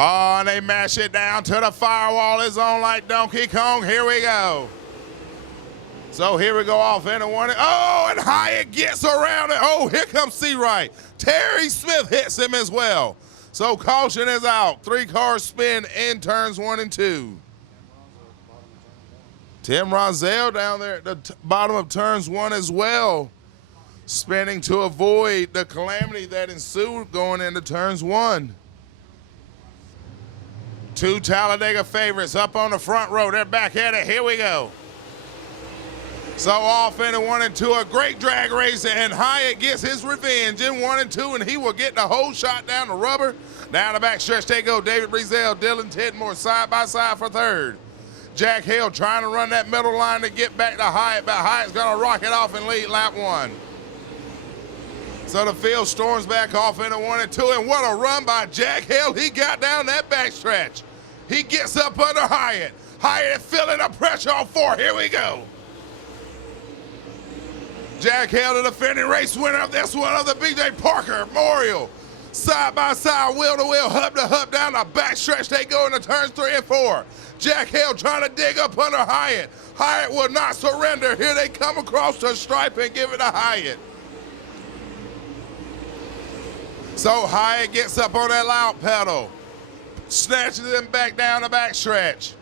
Oh, and they mash it down to the firewall. It's on like Donkey Kong. Here we go. So here we go off into one. Oh, and Hyatt gets around it. Oh, here comes C-Right. Terry Smith hits him as well. So caution is out. 3-car spin in turns 1 and 2. Tim Rozelle down there at the bottom of turns 1 as well, spinning to avoid the calamity that ensued going into turns 1. 2 Talladega favorites up on the front row. They're back at it. Here we go. So off into 1 and 2, a great drag race, and Hyatt gets his revenge in 1 and 2, and he will get the whole shot down the rubber. Down the back stretch they go. David Breezell, Dylan Tidmore side by side for third. Jack Hale trying to run that middle line to get back to Hyatt, but Hyatt's going to rock it off and lead lap 1. So the field storms back off into 1 and 2, and what a run by Jack Hale. He got down that backstretch. He gets up under Hyatt. Hyatt feeling the pressure on 4. Here we go. Jack Hale, the defending race winner of this one, of the B.J. Parker Memorial. Side by side, wheel to wheel, hub to hub, down the backstretch they go into turns 3 and 4. Jack Hale trying to dig up under Hyatt. Hyatt will not surrender. Here they come across the stripe and give it to Hyatt. So Hyatt gets up on that loud pedal, snatches him back down the backstretch.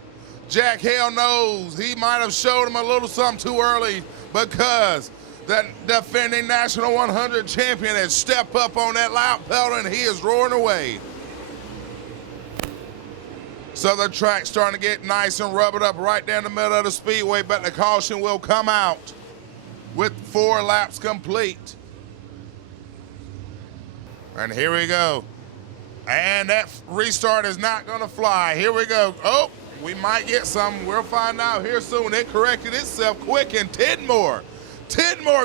Jack Hale knows he might have showed him a little something too early, because the defending National 100 champion has stepped up on that loud pedal and he is roaring away. So the track's starting to get nice and rubbered up right down the middle of the speedway, but the caution will come out with 4 laps complete. And here we go. And that restart is not going to fly. Here we go. Oh, we might get some. We'll find out here soon. It corrected itself quick, and Tidmore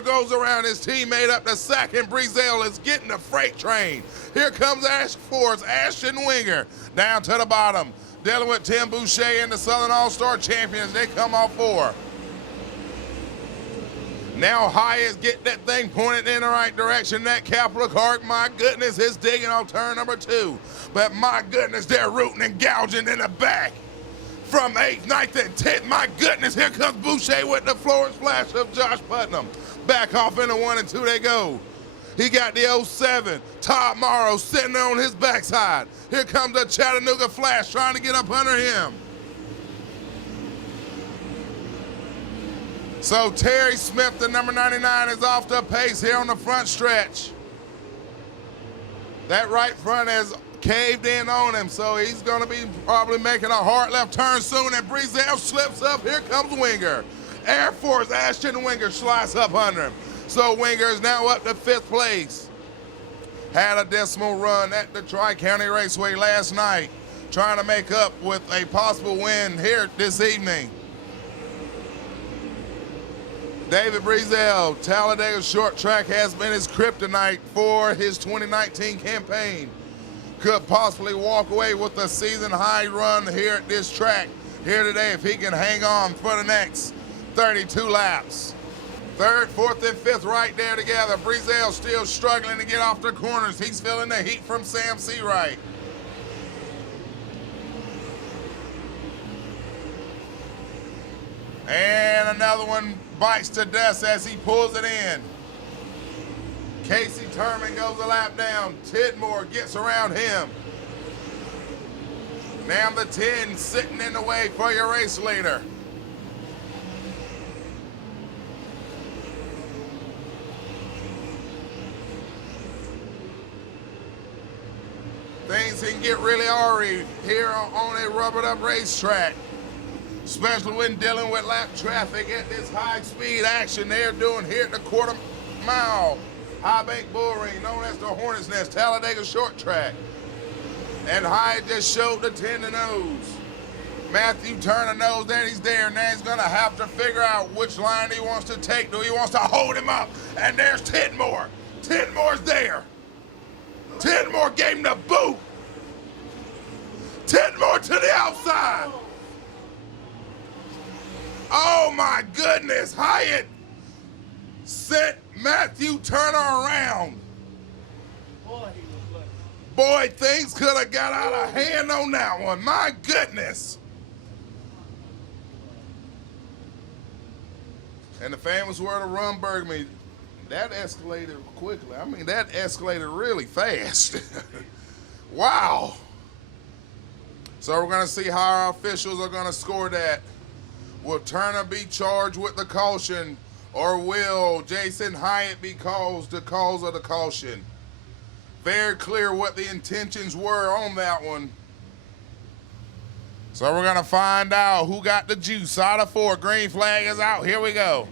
goes around his teammate up to second. Breezell is getting the freight train. Here comes Ashton Winger down to the bottom, dealing with Tim Boucher and the Southern All-Star champions. They come off 4. Now Hyatt's getting that thing pointed in the right direction. That capital car, my goodness, is digging on turn number 2. But my goodness, they're rooting and gouging in the back. From 8th, 9th, and 10th, my goodness, here comes Boucher with the Florence Flash of Josh Putnam. Back off into 1 and 2 they go. He got the 07, Todd Morrow sitting on his backside. Here comes the Chattanooga Flash trying to get up under him. So Terry Smith, the number 99, is off the pace here on the front stretch. That right front has caved in on him, so he's going to be probably making a hard left turn soon, and Breezell slips up. Here comes Winger. Air Force Ashton Winger slides up under him. So Winger is now up to 5th place. Had a decimal run at the Tri-County Raceway last night, trying to make up with a possible win here this evening. David Breezell, Talladega Short Track has been his kryptonite for his 2019 campaign. Could possibly walk away with a season-high run here at this track here today if he can hang on for the next 32 laps. 3rd, 4th, and 5th right there together. Breezell still struggling to get off the corners. He's feeling the heat from Sam C-Right. And another one bites to dust as he pulls it in. Casey Turman goes a lap down. Tidmore gets around him. Now the 10 sitting in the way for your race leader. Things can get really awry here on a rubbered up racetrack, especially when dealing with lap traffic at this high speed action they're doing here at the quarter mile High Bank Bull Ring, known as the Hornet's Nest, Talladega Short Track. And Hyatt just showed the 10 to nose. Matthew Turner knows that he's there. Now he's gonna have to figure out which line he wants to take. Do he wants to hold him up? And there's Tidmore. Tidmore's there. Tidmore gave him the boot. Tidmore to the outside. Oh my goodness, Hyatt sent Matthew Turner around. Boy, things could have got out of hand on that one. My goodness. And the famous word of Ron Bergman, that escalated quickly. I mean, that escalated really fast. Wow. So we're going to see how our officials are going to score that. Will Turner be charged with the caution, or will Jason Hyatt be caused the cause of the caution? Very clear what the intentions were on that one. So we're going to find out who got the juice out of 4. Green flag is out. Here we go.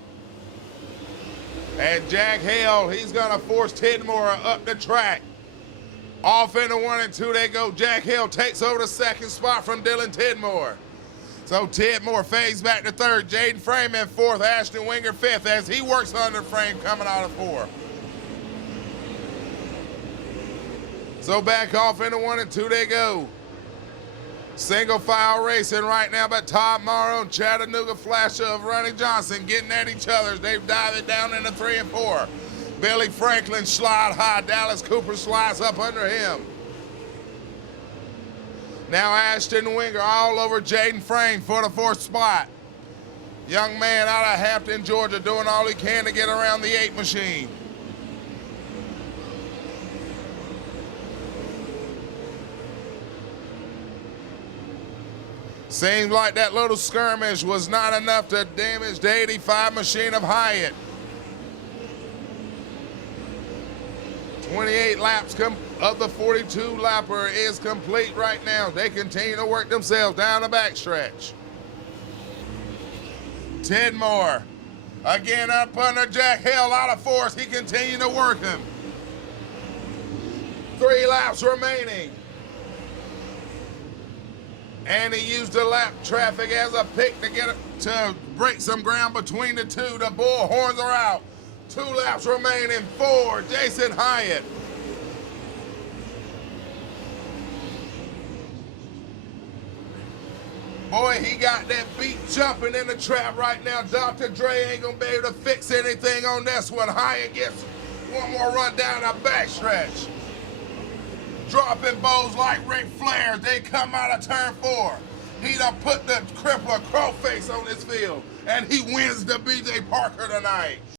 And Jack Hale, he's going to force Tidmore up the track. Off into 1 and 2 they go. Jack Hale takes over the second spot from Dylan Tidmore. So Tidmore fades back to 3rd. Jaden Frame in 4th. Ashton Winger 5th as he works under Frame coming out of 4. So back off into 1 and 2 they go. Single file racing right now by Todd Morrow and Chattanooga Flasher of Ronnie Johnson getting at each other. They've dived it down into 3 and 4. Billy Franklin slide high. Dallas Cooper slides up under him. Now Ashton Winger all over Jaden Frame for the 4th spot. Young man out of Hampton, Georgia, doing all he can to get around the 8 machine. Seems like that little skirmish was not enough to damage the 85 machine of Hyatt. 28 laps of the 42 lapper is complete right now. They continue to work themselves down the backstretch. Tidmore again up under Jack Hale out of 4th. He continued to work him. 3 laps remaining. And he used the lap traffic as a pick to break some ground between the 2. The bull horns are out. 2 laps remaining for Jason Hyatt. Boy, he got that beat jumping in the trap right now. Dr. Dre ain't gonna be able to fix anything on this one. Hyatt gets one more run down the backstretch. Dropping bows like Ric Flair. They come out of turn 4. He done put the crippler crow face on his field, and he wins the BJ Parker tonight.